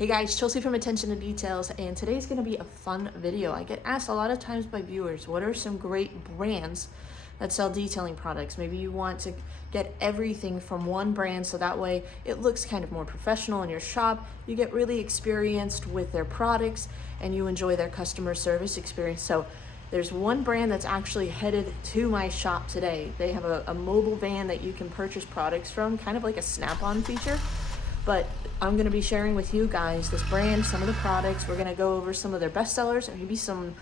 Hey guys, Chelsea from Attention to Details, and today's going to be a fun video. I get asked a lot of times by viewers, what are some great brands that sell detailing products? Maybe you want to get everything from one brand so that way it looks kind of more professional in your shop. You get really experienced with their products and you enjoy their customer service experience. So there's one brand that's actually headed to my shop today. They have a mobile van that you can purchase products from, kind of like a Snap-on feature. But I'm going to be sharing with you guys this brand, some of the products. We're going to go over some of their best sellers and maybe some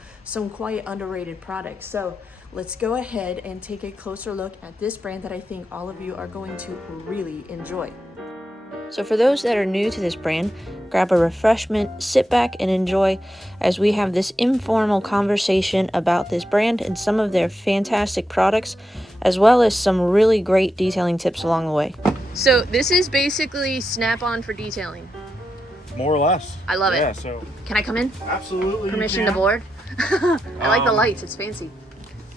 quite underrated products. So let's go ahead and take a closer look at this brand that I think all of you are going to really enjoy. So for those that are new to this brand, grab a refreshment, sit back and enjoy as we have this informal conversation about this brand and some of their fantastic products, as well as some really great detailing tips along the way. So this is basically Snap-on for detailing. More or less. I love it. Yeah, so. Can I come in? Absolutely. Permission to board? I like the lights, it's fancy.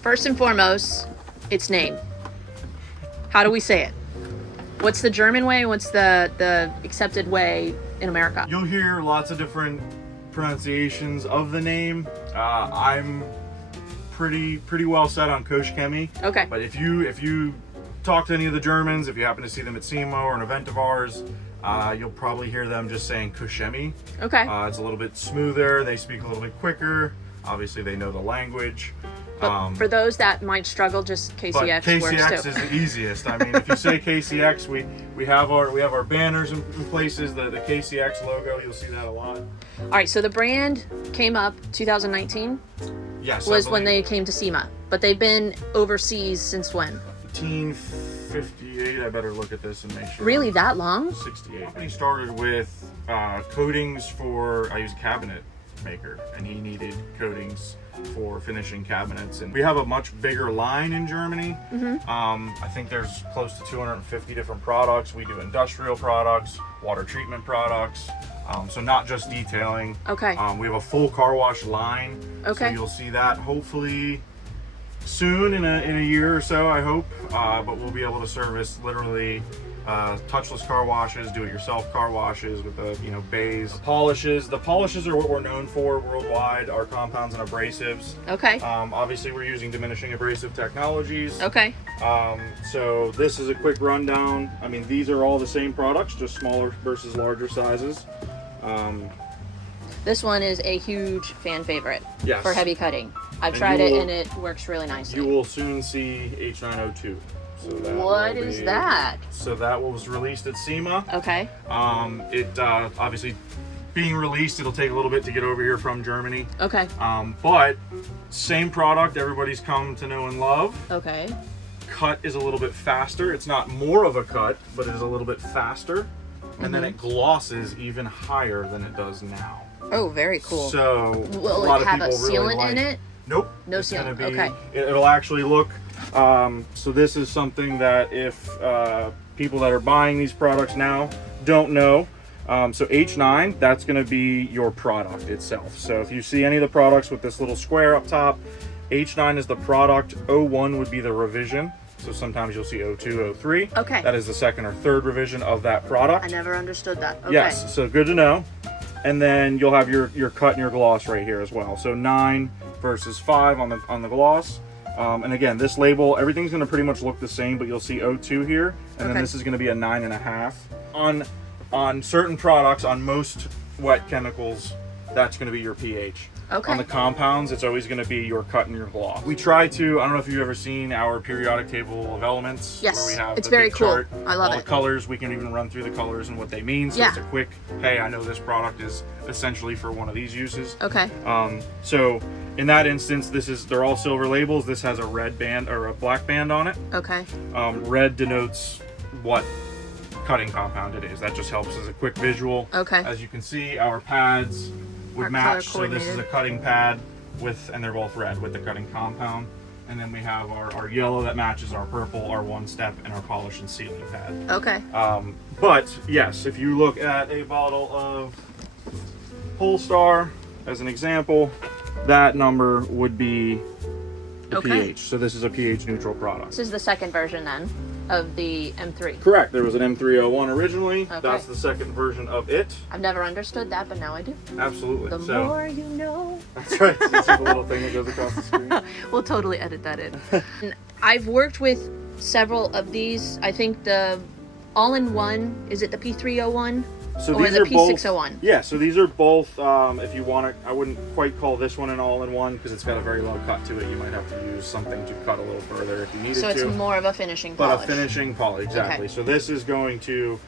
First and foremost, its name. How do we say it? What's the German way? What's the accepted way in America? You'll hear lots of different pronunciations of the name. I'm pretty well set on Koch Chemie. Okay. But if you talk to any of the Germans, if you happen to see them at SEMA or an event of ours, you'll probably hear them just saying Koch Chemie. Okay. It's a little bit smoother. They speak a little bit quicker. Obviously, they know the language. But for those that might struggle, just KCX works too. KCX is the easiest. I mean, if you say KCX, we have our banners in places. The KCX logo, you'll see that a lot. All right, so the brand came up 2019. Yes, was when they came to SEMA, but they've been overseas since when? 1958. I better look at this and make sure. Really, that long? 68. The company started with coatings for. I use a cabinet maker, and he needed coatings for finishing cabinets, and we have a much bigger line in Germany. I think there's close to 250 different products. We do industrial products, water treatment products, so not just detailing. Okay. We have a full car wash line. Okay. So you'll see that hopefully soon in a year or so, I hope. But we'll be able to service literally touchless car washes, do-it-yourself car washes with the bays. The polishes are what we're known for worldwide. Our compounds and abrasives. Okay. Obviously, we're using diminishing abrasive technologies. Okay. So this is a quick rundown. I mean, these are all the same products, just smaller versus larger sizes. This one is a huge fan favorite. Yes. For heavy cutting. I've tried it and it works really nicely. You will soon see H902. So what is that? So that was released at SEMA. Okay. It obviously being released, it'll take a little bit to get over here from Germany. Okay. But same product everybody's come to know and love. Okay. Cut is a little bit faster. It's not more of a cut, but it is a little bit faster. And then it glosses even higher than it does now. Oh, very cool. So will it have a sealant in it? Nope. No sealant. Okay. It'll actually look. So this is something that if people that are buying these products now don't know. So H9, that's going to be your product itself. So if you see any of the products with this little square up top, H9 is the product. 01 would be the revision. So sometimes you'll see 02, 03. Okay. That is the second or third revision of that product. I never understood that. Okay. Yes, so good to know. And then you'll have your cut and your gloss right here as well. So 9 versus 5 on the gloss. And again, this label, everything's going to pretty much look the same, but you'll see 02 here, and then this is going to be a 9.5. On certain products, on most wet chemicals, that's going to be your pH. Okay. On the compounds, it's always going to be your cut and your gloss. We try to, I don't know if you've ever seen our periodic table of elements. Yes, where we have it's the very big cool. chart, I love all it. the colors. We can even run through the colors and what they mean. So it's a quick, hey, I know this product is essentially for one of these uses. Okay. So in that instance, they're all silver labels. This has a red band or a black band on it. Okay. Red denotes what cutting compound it is. That just helps as a quick visual. Okay. As you can see, our pads would match. So this is a cutting pad and they're both red with the cutting compound. And then we have our yellow that matches our purple, our one step, and our polish and sealing pad. Okay. But yes, if you look at a bottle of Polestar as an example, that number would be the pH. So this is a pH neutral product. This is the second version then. of the M3. Correct. There was an M301 originally. Okay. That's the second version of it. I've never understood that, but now I do. Absolutely. The So, more you know. that's right. This is the little thing that goes across the screen. We'll totally edit that in. And I've worked with several of these. I think the all-in-one, is it the P301? So or these the are P601? both. Yeah, so these are both. If you want to, I wouldn't quite call this one an all-in-one because it's got a very low cut to it. You might have to use something to cut a little further if you needed to. So it's more of a finishing but polish. a finishing polish, exactly. Okay. So this is going to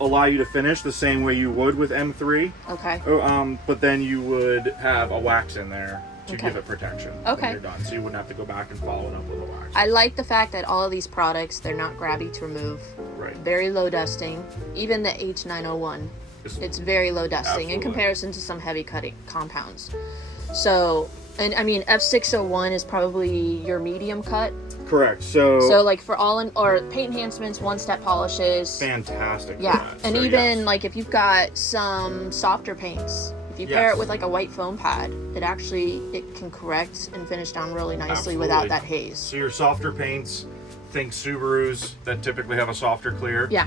allow you to finish the same way you would with M3. Okay. But then you would have a wax in there to Okay. give it protection Okay. when you're done. So you wouldn't have to go back and follow it up with a wax. I like the fact that all of these products, they're not grabby to remove. Right. Very low dusting. Even the H901, it's very low dusting Absolutely. in comparison to some heavy cutting compounds. So, and I mean, F601 is probably your medium cut. Correct. So like for or paint enhancements, one-step polishes. fantastic. Yeah, For that. and So, even yes. like if you've got some softer paints, if you pair Yes. it with like a white foam pad, it can correct and finish down really nicely Absolutely. without that haze. So your softer paints, think Subarus that typically have a softer clear. Yeah,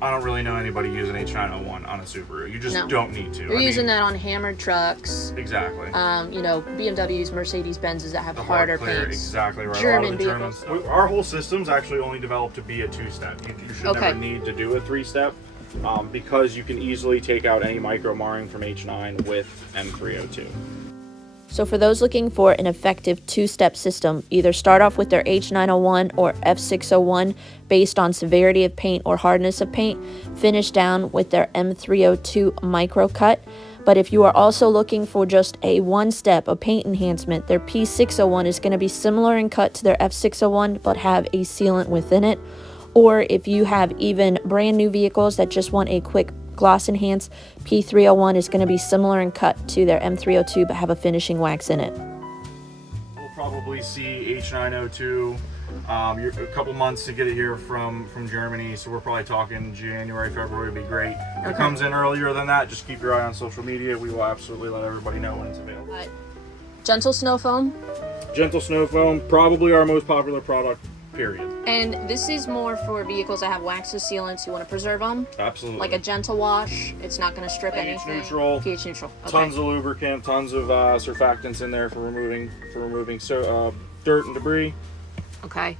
I don't really know anybody using H901 on a Subaru. You just No. don't need to. we're using that on hammered trucks. Exactly. BMWs, Mercedes-Benzes that have The harder hard clear, paints. exactly right. German a lot of the vehicles. Germans. Our whole system's actually only developed to be a two-step. You should Okay. never need to do a three-step because you can easily take out any micro marring from H9 with M302. So for those looking for an effective two-step system, either start off with their H901 or F601 based on severity of paint or hardness of paint, finish down with their M302 micro cut. But if you are also looking for just a one-step of paint enhancement, their P601 is going to be similar in cut to their F601 but have a sealant within it. Or if you have even brand new vehicles that just want a quick gloss enhance, P301 is going to be similar in cut to their M302 but have a finishing wax in it. We'll probably see H902 a couple months to get it here from Germany, so we're probably talking January, February would be great. If it comes in earlier than that, just keep your eye on social media. We will absolutely let everybody know when it's available. Gentle snow foam. Gentle Snow Foam, probably our most popular product, period. And this is more for vehicles that have waxes, sealants, you want to preserve them. Absolutely. Like a gentle wash, it's not going to strip pH anything. neutral. pH neutral. Okay. Tons of lubricant, tons of surfactants in there for removing dirt and debris. Okay.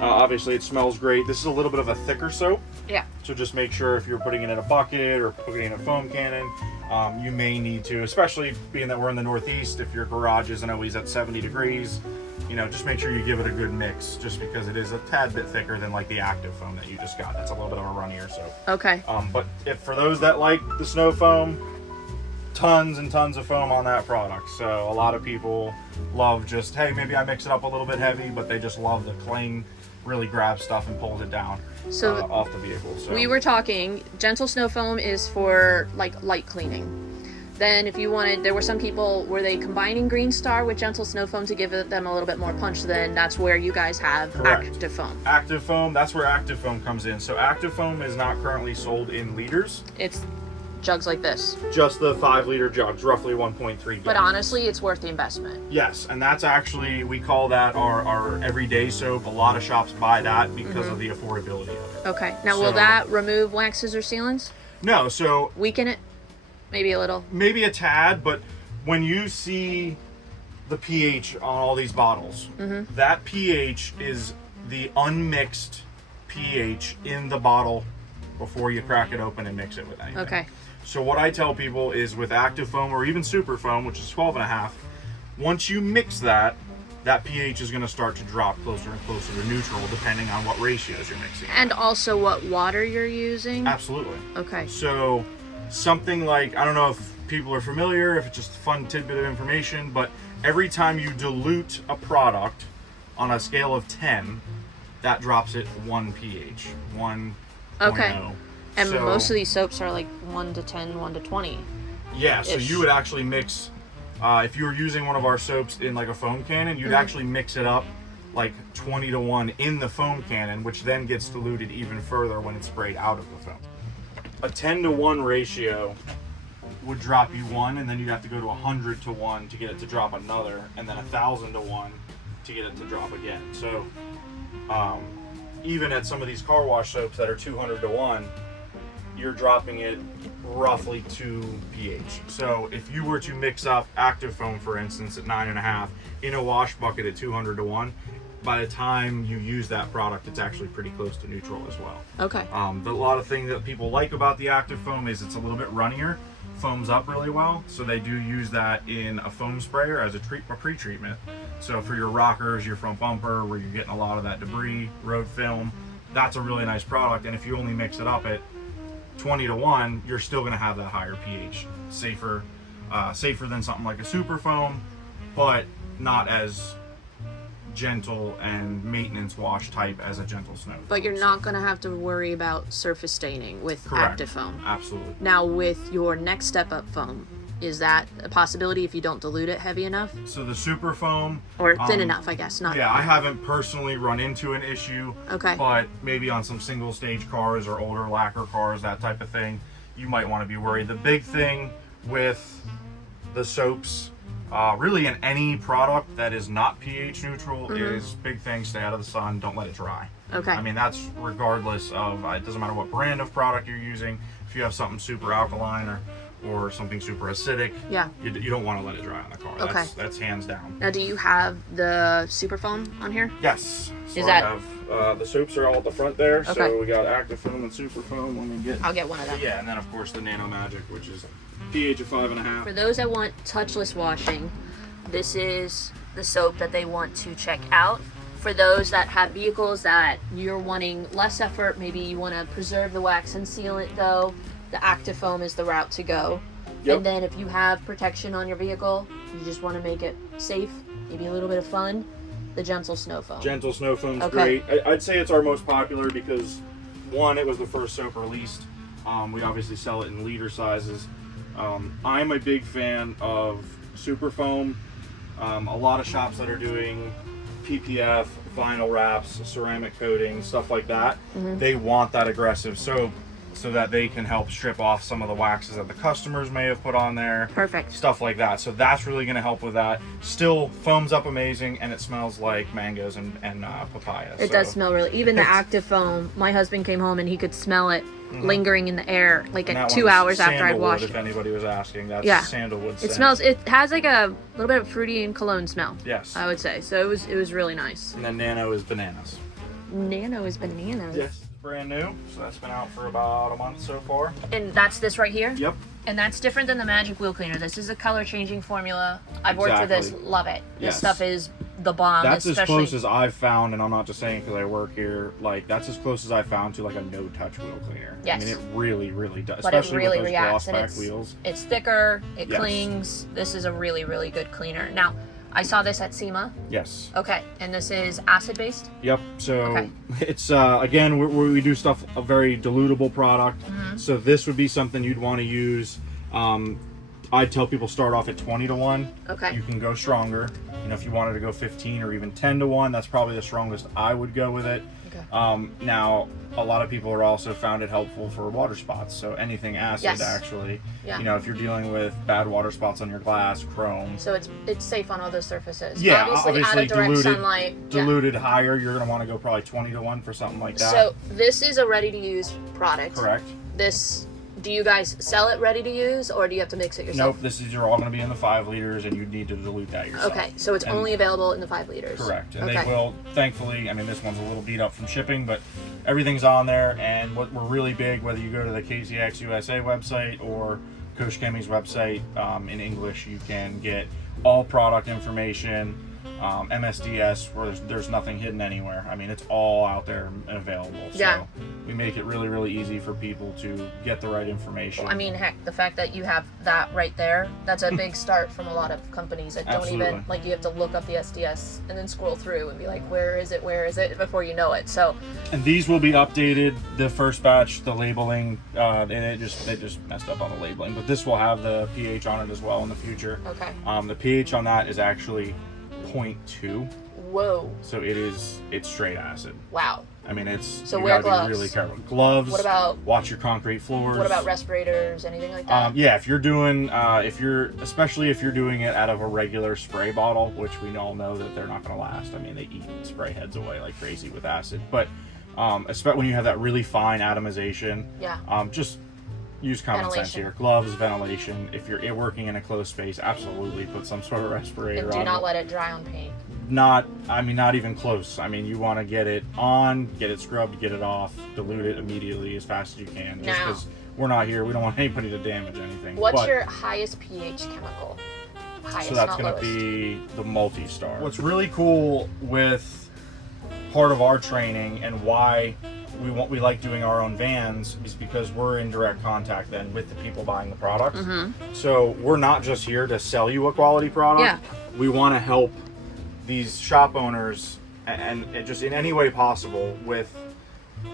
Obviously, it smells great. This is a little bit of a thicker soap, Yeah. so just make sure if you're putting it in a bucket or putting it in a foam cannon, you may need to, especially being that we're in the Northeast, if your garage isn't always at 70 degrees, just make sure you give it a good mix, just because it is a tad bit thicker than like the active foam that you just got. That's a little bit of a runnier soap. Okay. But if for those that like the snow foam, tons and tons of foam on that product. So a lot of people love just, hey, maybe I mix it up a little bit heavy, but they just love the cling, really grabs stuff and pulls it down So off the vehicle. So we were talking, gentle snow foam is for like light cleaning. Then if you wanted, there were some people, were they combining Green Star with gentle snow foam to give them a little bit more punch? Then that's where you guys have Correct. active foam. Active foam, that's where active foam comes in. So active foam is not currently sold in liters, It's jugs like this. just the 5-liter jugs, roughly 1.3 gallons. But honestly, it's worth the investment. Yes, and that's actually, we call that our everyday soap. A lot of shops buy that because of the affordability of it. Okay. Now, will So- that remove waxes or sealants? No, so Weaken it? Maybe a little. maybe a tad, but when you see the pH on all these bottles, that pH is the unmixed pH in the bottle before you crack it open and mix it with anything. Okay. So what I tell people is with active foam or even super foam, which is 12.5, once you mix that pH is going to start to drop closer and closer to neutral depending on what ratios you're mixing. And also what water you're using? Absolutely. Okay. So something like, I don't know if people are familiar, if it's just a fun tidbit of information, but every time you dilute a product on a scale of 10, that drops it 1 pH, 1.0. Okay. And So- most of these soaps are like 1 to 10, 1 to 20. Yeah, so ish. you would actually mix, if you were using one of our soaps in like a foam cannon, you'd actually mix it up like 20 to 1 in the foam cannon, which then gets diluted even further when it's sprayed out of the foam. A 10 to 1 ratio would drop you 1, and then you'd have to go to 100 to 1 to get it to drop another, and then 1,000 to 1 to get it to drop again. So even at some of these car wash soaps that are 200 to 1, you're dropping it roughly 2 pH. So if you were to mix up active foam, for instance, at 9.5 in a wash bucket at 200 to 1, by the time you use that product, it's actually pretty close to neutral as well. Okay. A lot of things that people like about the active foam is it's a little bit runnier, foams up really well, so they do use that in a foam sprayer as a pre-treatment. So for your rockers, your front bumper, where you're getting a lot of that debris, road film, that's a really nice product. And if you only mix it up at 20 to 1, you're still going to have that higher pH. Safer than something like a super foam, but not as gentle and maintenance wash type as a gentle snow foam. But you're not going to have to worry about surface staining with Correct. active foam. Absolutely. Now with your next step up foam, is that a possibility if you don't dilute it heavy enough? So the super foam, Or thin enough, I guess. Not. yeah, I haven't personally run into an issue. Okay. But maybe on some single stage cars or older lacquer cars, that type of thing, you might want to be worried. The big thing with the soaps, really in any product that is not pH neutral, is big thing, stay out of the sun, don't let it dry. Okay. I mean, that's regardless of, it doesn't matter what brand of product you're using. If you have something super alkaline or something super acidic, Yeah. you don't want to let it dry on the car. Okay. That's hands down. Now, do you have the super foam on here? Yes. So Is I that- have, the soaps are all at the front there. Okay. So we got active foam and super foam. Let me get. I'll get one of them. Yeah, and then of course the Nano Magic, which is pH of 5.5. For those that want touchless washing, this is the soap that they want to check out. For those that have vehicles that you're wanting less effort, maybe you want to preserve the wax and seal it though, the active foam is the route to go. Yep. And then if you have protection on your vehicle, you just want to make it safe, maybe a little bit of fun, the gentle snow foam. Gentle snow foam's Okay. great. I'd say it's our most popular because, one, it was the first soap released. We obviously sell it in liter sizes. I'm a big fan of super foam. A lot of shops that are doing PPF, vinyl wraps, ceramic coating, stuff like that, they want that aggressive soap so that they can help strip off some of the waxes that the customers may have put on there. Perfect. Stuff like that. So that's really going to help with that. Still foams up amazing, and it smells like mangoes and papaya. It does smell really, even the active foam, my husband came home and he could smell it lingering in the air like And at that 2 one's hours after I'd sandalwood, washed if it. anybody was asking, that's Yeah. sandalwood It scent. smells, it has like a little bit of fruity and cologne smell. Yes. I would say. So it was really nice. And then Nano is bananas. Nano is bananas. Yes. Brand new, so that's been out for about a month so far. And that's this right here? Yep. And that's different than the Magic Wheel Cleaner. This is a color changing formula. I've worked with this, Exactly. love it. This Yes. stuff is the bomb. That's as especially, close as I've found, and I'm not just saying because I work here, like that's as close as I found to like a no-touch wheel cleaner. Yes. I mean, it really, really does. but it Especially really with those reacts gloss and back wheels. it's thicker, it Yes. clings. This is a really, really good cleaner. Now, I saw this at SEMA. Yes. Okay, and this is acid based. Yep. So Okay. it's again we do stuff a very dilutable product. So this would be something you'd want to use. I'd tell people start off at 20 to 1. Okay. You can go stronger. You know, if you wanted to go 15 or even 10 to 1, that's probably the strongest I would go with it. Okay. Now, a lot of people are also found it helpful for water spots. So anything acid, Yes. actually. Yeah. You know, if you're dealing with bad water spots on your glass, chrome. So it's safe on all those surfaces. Yeah, out of obviously direct diluted, sunlight. Yeah. diluted higher. You're going to want to go probably 20 to 1 for something like that. So this is a ready to use product. Correct. This, do you guys sell it ready to use, or do you have to mix it yourself? Nope, you're all going to be in the 5 liters, and you need to dilute that yourself. Okay, so it's And- only available in the 5 liters. Correct, and Okay. they will, thankfully, I mean, this one's a little beat up from shipping, but everything's on there, and what we're really big, whether you go to the KCX USA website or Koch Chemie's website, in English, you can get all product information, MSDS, where there's nothing hidden anywhere. I mean, it's all out there and available. So Yeah. we make it really, really easy for people to get the right information. I mean, heck, the fact that you have that right there, that's a big start from a lot of companies that don't even, Absolutely. like, you have to look up the SDS and then scroll through and be like, where is it, before you know it. So, And these will be updated. The first batch, the labeling, and they just messed up on the labeling. But this will have the pH on it as well in the future. okay. The pH on that is actually 0.2, Whoa. so it's straight acid. Wow. I mean, it's So you wear gotta gloves. be really careful. Gloves. What about- watch your concrete floors? What about respirators, anything like that? Yeah, if you're doing, especially if you're doing it out of a regular spray bottle, which we all know that they're not going to last. I mean, they eat spray heads away like crazy with acid. But especially when you have that really fine atomization. Yeah. Just use common sense here. Gloves, ventilation. If you're working in a closed space, absolutely put some sort of respirator And do on not it. let it dry on paint. Not even close. I mean, you want to get it on, get it scrubbed, get it off, dilute it immediately as fast as you can. Just because we're not here, we don't want anybody to damage anything. What's your highest pH chemical? Highest, so that's not going to lowest. be the multi-star. What's really cool with part of our training and why we like doing our own vans is because we're in direct contact then with the people buying the products. So we're not just here to sell you a quality product. Yeah. We want to help these shop owners and just in any way possible with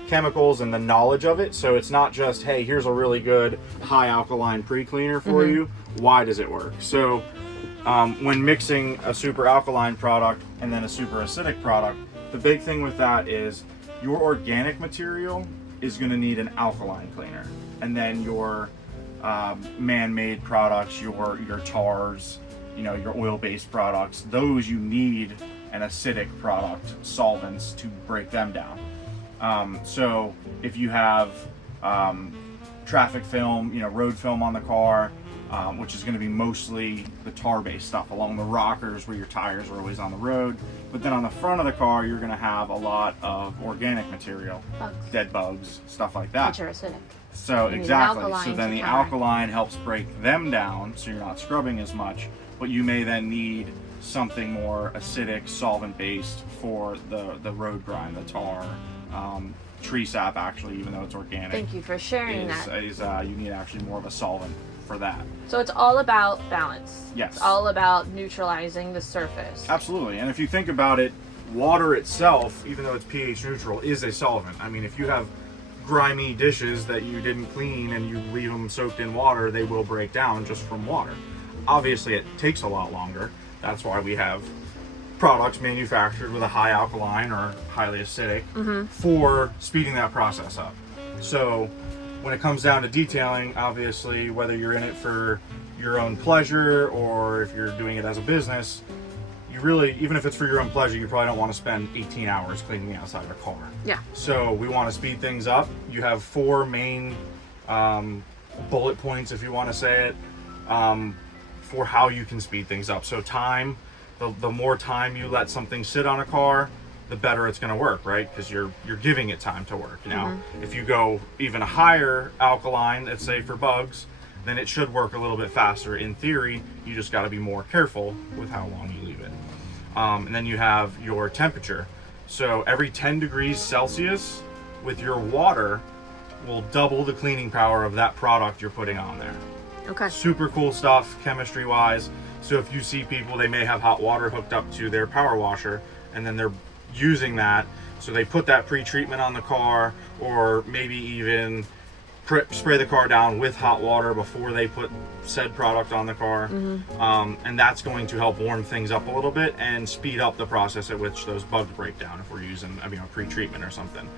chemicals and the knowledge of it. So it's not just, hey, here's a really good high alkaline pre-cleaner for you. Why does it work? So when mixing a super alkaline product and then a super acidic product, the big thing with that is your organic material is going to need an alkaline cleaner, and then your man-made products, your tars, your oil-based products, those you need an acidic product, solvents, to break them down. So if you have traffic film, road film on the car, which is going to be mostly the tar-based stuff along the rockers where your tires are always on the road. But then on the front of the car, you're going to have a lot of organic material, Bugs. dead bugs, stuff like that. Which are acidic. So You need an exactly. alkaline So then to the counter. alkaline helps break them down, so you're not scrubbing as much. But you may then need something more acidic, solvent-based for the road grime, the tar, tree sap. Actually, even though it's organic, Thank you for sharing that. you need actually more of a solvent for that. So it's all about balance. Yes. It's all about neutralizing the surface. Absolutely. And if you think about it, water itself, even though it's pH neutral, is a solvent. I mean, if you have grimy dishes that you didn't clean and you leave them soaked in water, they will break down just from water. Obviously, it takes a lot longer. That's why we have products manufactured with a high alkaline or highly acidic for speeding that process up. So when it comes down to detailing, obviously, whether you're in it for your own pleasure or if you're doing it as a business, you really, even if it's for your own pleasure, you probably don't want to spend 18 hours cleaning the outside of a car. Yeah. So we want to speed things up. You have 4 main bullet points, if you want to say it, for how you can speed things up. So time, the more time you let something sit on a car, the better it's going to work, right? Because you're giving it time to work. Now, if you go even a higher alkaline, let's say for bugs, then it should work a little bit faster. In theory, you just got to be more careful with how long you leave it. And then you have your temperature. So every 10 degrees Celsius with your water will double the cleaning power of that product you're putting on there. Okay. Super cool stuff chemistry wise. So if you see people, they may have hot water hooked up to their power washer and then they're using that. So they put that pre-treatment on the car, or maybe even spray the car down with hot water before they put said product on the car. And that's going to help warm things up a little bit and speed up the process at which those bugs break down if we're using a pre-treatment or something.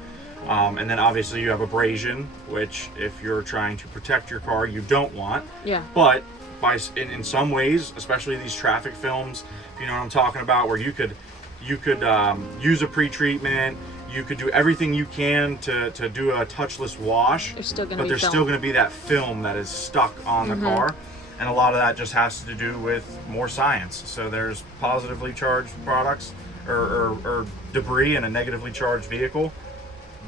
And then obviously you have abrasion, which if you're trying to protect your car, you don't want. Yeah. But in some ways, especially these traffic films, if you know what I'm talking about, where you could use a pre-treatment, you could do everything you can to do a touchless wash, There's still gonna but be there's film. still going to be that film that is stuck on the car, and a lot of that just has to do with more science. So there's positively charged products or debris in a negatively charged vehicle.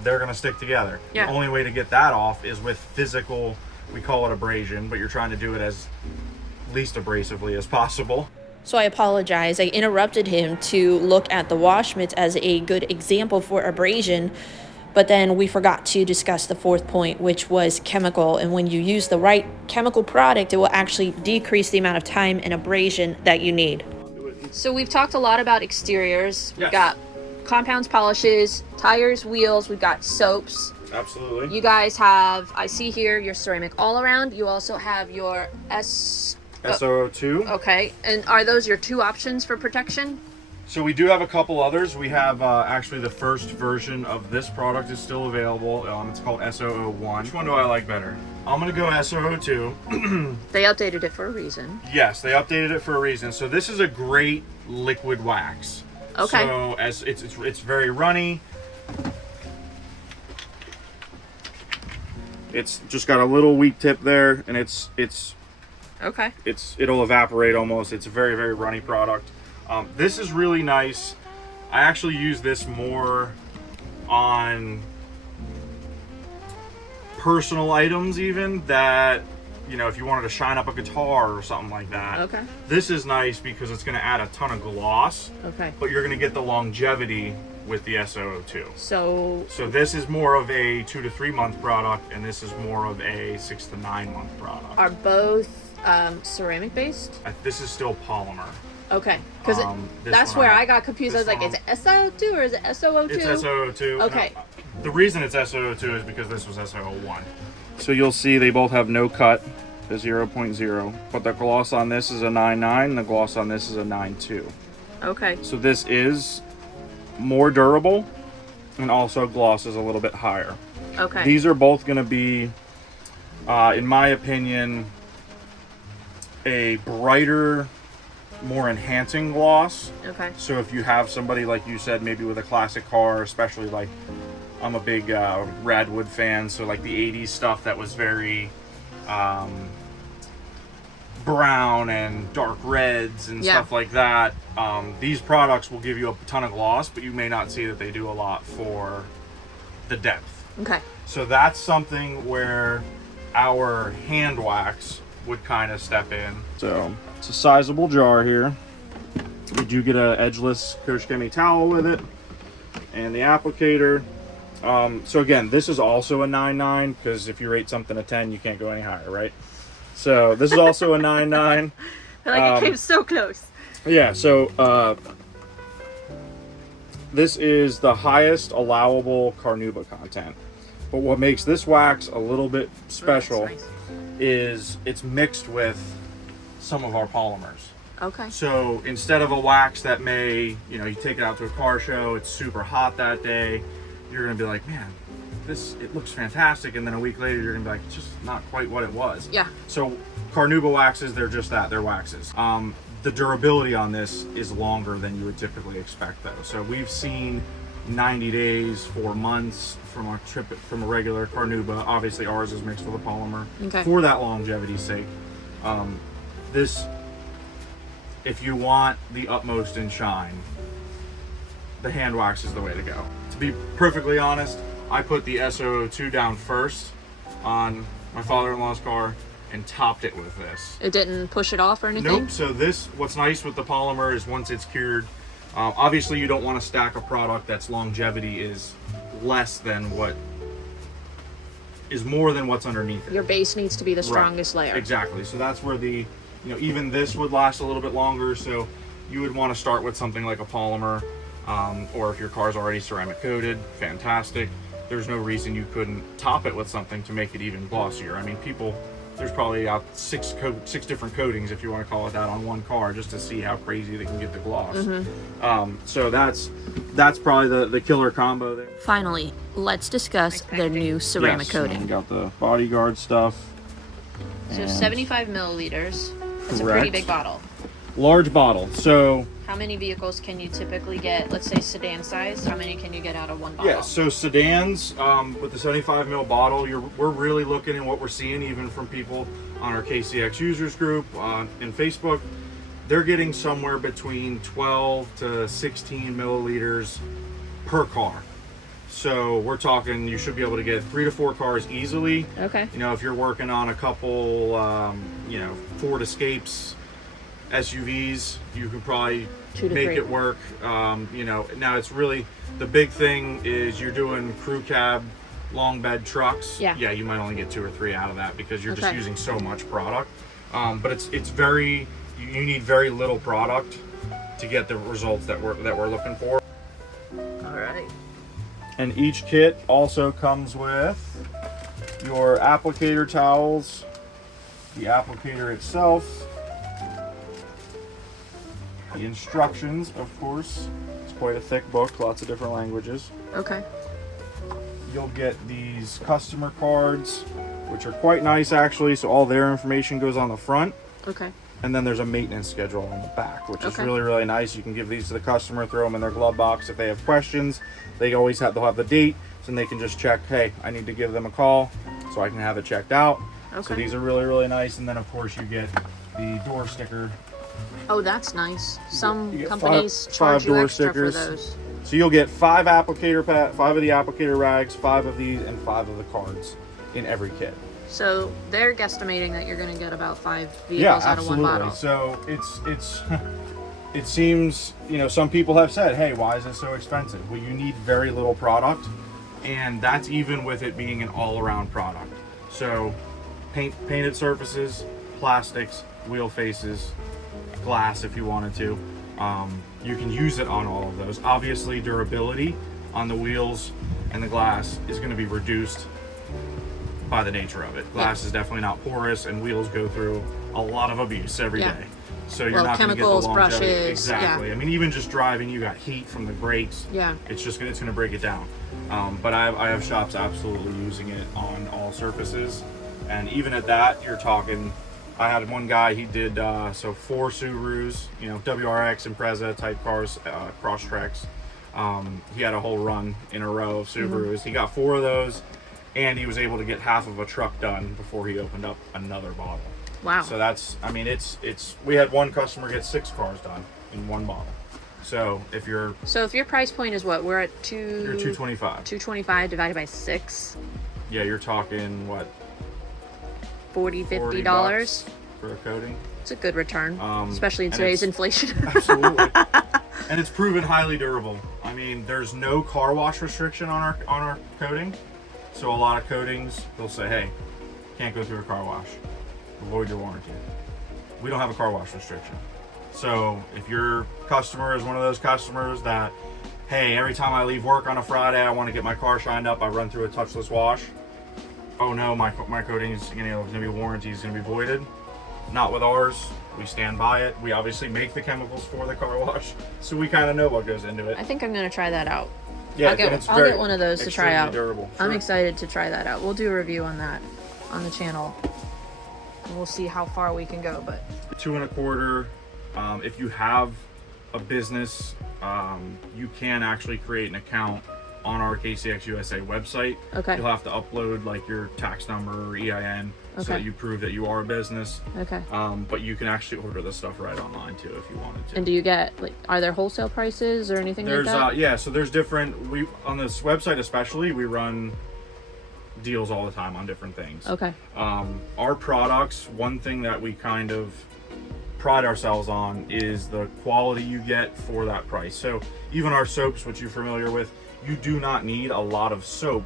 They're going to stick together. Yeah. The only way to get that off is with physical, we call it abrasion, but you're trying to do it as least abrasively as possible. So I apologize. I interrupted him to look at the wash mitts as a good example for abrasion, but then we forgot to discuss the 4th point, which was chemical. And when you use the right chemical product, it will actually decrease the amount of time and abrasion that you need. So we've talked a lot about exteriors. We've Yes. got compounds, polishes, tires, wheels. We've got soaps. Absolutely. You guys have, I see here, your ceramic all around. You also have your SO2. Okay, and are those your 2 options for protection? So we do have a couple others. We have actually the first version of this product is still available. It's called SO01. Which one do I like better? I'm gonna go SO02. They updated it for a reason. Yes, they updated it for a reason. So this is a great liquid wax. Okay. So as it's very runny. It's just got a little weak tip there, and Okay. it'll evaporate almost. It's a very, very runny product. This is really nice. I actually use this more on personal items, even that, you know, if you wanted to shine up a guitar or something like that. Okay. This is nice because it's going to add a ton of gloss, Okay. but you're going to get the longevity with the SO02. So this is more of a 2 to 3 month product, and this is more of a 6 to 9 month product. are both ceramic based? This is still polymer. Okay. Because This that's one where I- I got confused. I was this like, is one- it SO2 or is it SO02? It's SO02. Okay. The reason it's SO02 is because this was SO01. So you'll see they both have no cut, the 0.0, but the gloss on this is a 9.9, and the gloss on this is a 9.2. Okay. So this is more durable, and also gloss is a little bit higher. Okay. These are both going to be, in my opinion, a brighter, more enhancing gloss. Okay. So if you have somebody, like you said, maybe with a classic car, especially like, I'm a big Radwood fan, so like the 80s stuff that was very brown and dark reds and stuff like that. These products will give you a ton of gloss, but you may not see that they do a lot for the depth. Okay. So that's something where our hand wax would kind of step in. So it's a sizable jar here. You do get a edgeless Koch Chemie towel with it, and the applicator. So again, this is also a 9.9, because if you rate something a 10, you can't go any higher, right? So this is also a 9.9. It came so close. Yeah, so this is the highest allowable carnauba content. But what makes this wax a little bit special That's nice. is it's mixed with some of our polymers. Okay. So instead of a wax that may, you know, you take it out to a car show, it's super hot that day, you're gonna be like, man, it looks fantastic, and then a week later you're gonna be like, it's just not quite what it was. Yeah. So carnauba waxes, they're just that, they're waxes. The durability on this is longer than you would typically expect though. So we've seen 90 days, 4 months from a regular carnauba. Obviously ours is mixed with a polymer for that longevity's sake. This, if you want the utmost in shine, the hand wax is the way to go. To be perfectly honest, I put the SO02 down first on my father-in-law's car and topped it with this. It didn't push it off or anything? Nope. So this, what's nice with the polymer is once it's cured, obviously you don't want to stack a product that's longevity is less than what is more than what's underneath it. Your base needs to be the strongest layer. Exactly. So that's where the, you know, even this would last a little bit longer. So you would want to start with something like a polymer, or if your car's already ceramic coated, fantastic. There's no reason you couldn't top it with something to make it even glossier. I mean, there's probably out six different coatings, if you want to call it that, on one car, just to see how crazy they can get the gloss. So that's probably the killer combo there. Finally, let's discuss their new ceramic Yes, so coating. we got the bodyguard stuff. So and 75 milliliters. It's a pretty Correct. big bottle. large bottle. So How many vehicles can you typically get? Let's say sedan size. How many can you get out of one bottle? yeah, so sedans with the 75 ml bottle, we're really looking at what we're seeing even from people on our KCX users group in Facebook. They're getting somewhere between 12 to 16 milliliters per car. So we're talking, you should be able to get 3 to 4 cars easily. Okay. You know, if you're working on a couple, Ford Escapes, SUVs, you can probably 2 to make 3. it work. Now it's really, the big thing is you're doing crew cab, long bed trucks. Yeah. Yeah, you might only get 2 or 3 out of that because you're just Okay. using so much product. But it's very, you need very little product to get the results that we're looking for. All right. And each kit also comes with your applicator towels, the applicator itself, the instructions, of course. It's quite a thick book, lots of different languages. Okay. You'll get these customer cards, which are quite nice actually, so all their information goes on the front. Okay. And then there's a maintenance schedule on the back, which is Okay. really, really nice. You can give these to the customer, throw them in their glove box if they have questions. They'll have the date, and they can just check, hey, I need to give them a call so I can have it checked out. Okay. So these are really, really nice. And then of course you get the door sticker. Oh, that's nice. Some You get companies five charge you door extra stickers. for those. So you'll get 5 applicator 5 of the applicator rags, 5 of these, and 5 of the cards in every kit. So they're guesstimating that you're going to get about 5 vehicles Yeah, out absolutely. of one bottle. So it's it seems, you know, some people have said, hey, why is this so expensive? Well, you need very little product, and that's even with it being an all-around product. So painted surfaces, plastics, wheel faces, glass if you wanted to. You can use it on all of those. Obviously, durability on the wheels and the glass is going to be reduced by the nature of it. Glass is definitely not porous, and wheels go through a lot of abuse every day. So you're not going to get the chemicals, longevity. brushes, Exactly. I mean, even just driving, you got heat from the brakes. Yeah. It's going to break it down. But I have shops absolutely using it on all surfaces, and even at that, you're talking. I had one guy, he did 4 Subarus, you know, WRX, Impreza type cars, Crosstreks. He had a whole run in a row of Subarus. He got 4 of those, and he was able to get half of a truck done before he opened up another bottle. Wow. So that's, I mean, it's we had one customer get 6 cars done in one bottle. So if your price point is what? We're at you're 225. 225 divided by 6. Yeah, you're talking what? $40, $40 $50 for a coating. It's a good return, especially in and today's it's- inflation. Absolutely. And it's proven highly durable. I mean, there's no car wash restriction on our coating. So a lot of coatings, they'll say, hey, can't go through a car wash. Avoid your warranty. We don't have a car wash restriction. So if your customer is one of those customers that, hey, every time I leave work on a Friday, I want to get my car shined up, I run through a touchless wash. Oh no, my coating is going to be warranty is going to be voided. Not with ours. We stand by it. We obviously make the chemicals for the car wash, so we kind of know what goes into it. I think I'm going to try that out. Yeah, I'll get one of those to try out. Durable. I'm Sure. excited to try that out. We'll do a review on that on the channel. And we'll see how far we can go. But 2 1/4. If you have a business, you can actually create an account on our KCX USA website. Okay. You'll have to upload like your tax number or EIN so Okay. that you prove that you are a business. okay. But you can actually order the stuff right online too if you wanted to. And do you get are there wholesale prices or anything There's like that? yeah, so there's different. We on this website especially we run deals all the time on different things. Okay. Our products, one thing that we kind of pride ourselves on is the quality you get for that price. So even our soaps, which you're familiar with, you do not need a lot of soap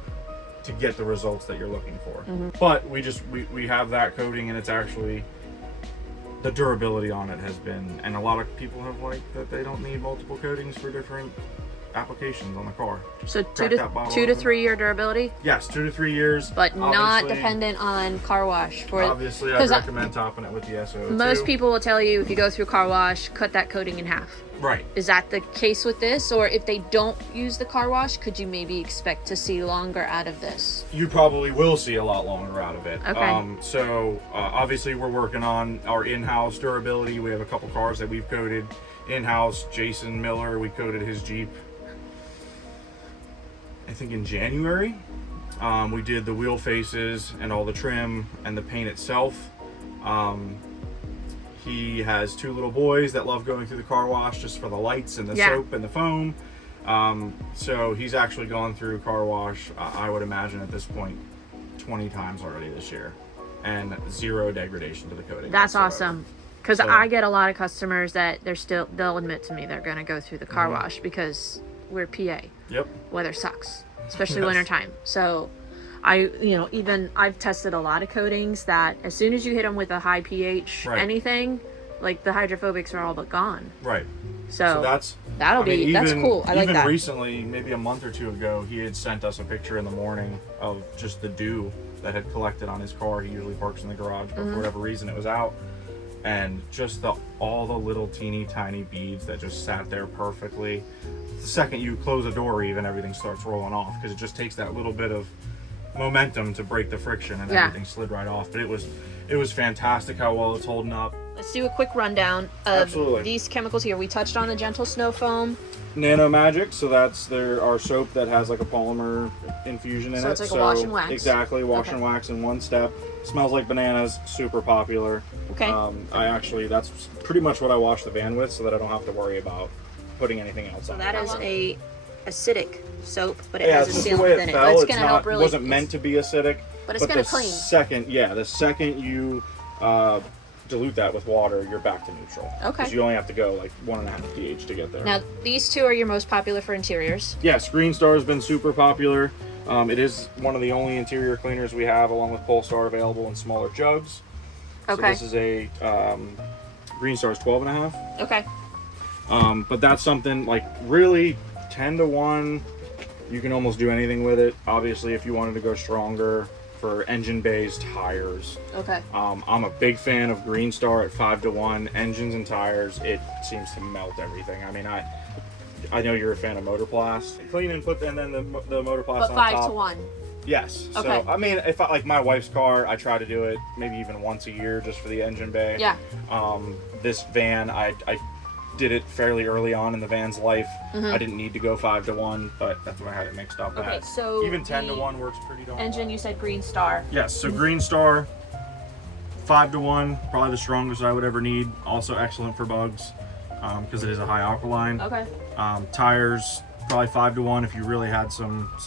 to get the results that you're looking for. But we have that coating, and it's actually the durability on it has been, and a lot of people have liked that they don't need multiple coatings for different applications on the car. So Crack that bottle 2 to open. 3 year durability, Yes, 2 to 3 years, but not Obviously- dependent on car wash. For Obviously, I'd 'cause recommend topping it with the SO2. most people will tell you if you go through car wash, cut that coating in half. Right. Is that the case with this, or if they don't use the car wash, could you maybe expect to see longer out of this? You probably will see a lot longer out of it. Okay. So obviously we're working on our in-house durability. We have a couple cars that we've coated in-house. Jason Miller, we coated his Jeep, I think in January. We did the wheel faces and all the trim and the paint itself. He has 2 little boys that love going through the car wash just for the lights and the soap and the foam. So he's actually gone through car wash, I would imagine at this point, 20 times already this year, and 0 degradation to the coating. That's whatsoever. awesome. Because So- I get a lot of customers that they'll admit to me they're going to go through the car wash because we're PA. Yep. Weather sucks, especially Yes. wintertime. So I've tested a lot of coatings that as soon as you hit them with a high pH, Right. anything, like the hydrophobics are all but gone. Right. So, that's that's cool. I like even that. recently, maybe a month or 2 ago, he had sent us a picture in the morning of just the dew that had collected on his car. He usually parks in the garage, but for whatever reason it was out. And just all the little teeny tiny beads that just sat there perfectly. The second you close a door even, everything starts rolling off because it just takes that little bit of momentum to break the friction, and everything slid right off. But it was fantastic how well it's holding up. Let's do a quick rundown of Absolutely. these chemicals here. We touched on the gentle snow foam. Nano Magic, so that's our soap that has like a polymer infusion in it. So it's like a wash and wax. Exactly, wash and wax in one step. Smells like bananas, super popular. Okay. That's pretty much what I wash the van with, so that I don't have to worry about putting anything else So on. that it. is a acidic soap, but it Yeah, has a it's just the sealant way within it it. fell. But it's It's gonna help not, really. wasn't meant to be acidic. But it's gonna the clean. The second you dilute that with water, you're back to neutral. Okay. Because you only have to go like 1.5 pH to get there. Now these two are your most popular for interiors. Yes, Green Star has been super popular. It is one of the only interior cleaners we have, along with Polestar, available in smaller jugs. Okay. So this is a Green Star is 12.5. Okay. But that's something like really 10-to-1. You can almost do anything with it. Obviously, if you wanted to go stronger for engine bays, tires. Okay. I'm a big fan of Green Star at 5-to-1 engines and tires. It seems to melt everything. I mean, I know you're a fan of Motorplast. Clean and then the Motorplast But on 5-to-1. Yes. Okay. So I mean, if I like my wife's car, I try to do it maybe even once a year just for the engine bay. Yeah. This van, I did it fairly early on in the van's life. I didn't need to go 5-to-1, but that's when I had it mixed up. Okay, so even the 10-to-1 works pretty darn Engine, well. you said Green Star. Yes. So Green Star, 5-to-1, probably the strongest I would ever need. Also excellent for bugs because it is a high alkaline. Okay. Tires, probably 5-to-1 if you really had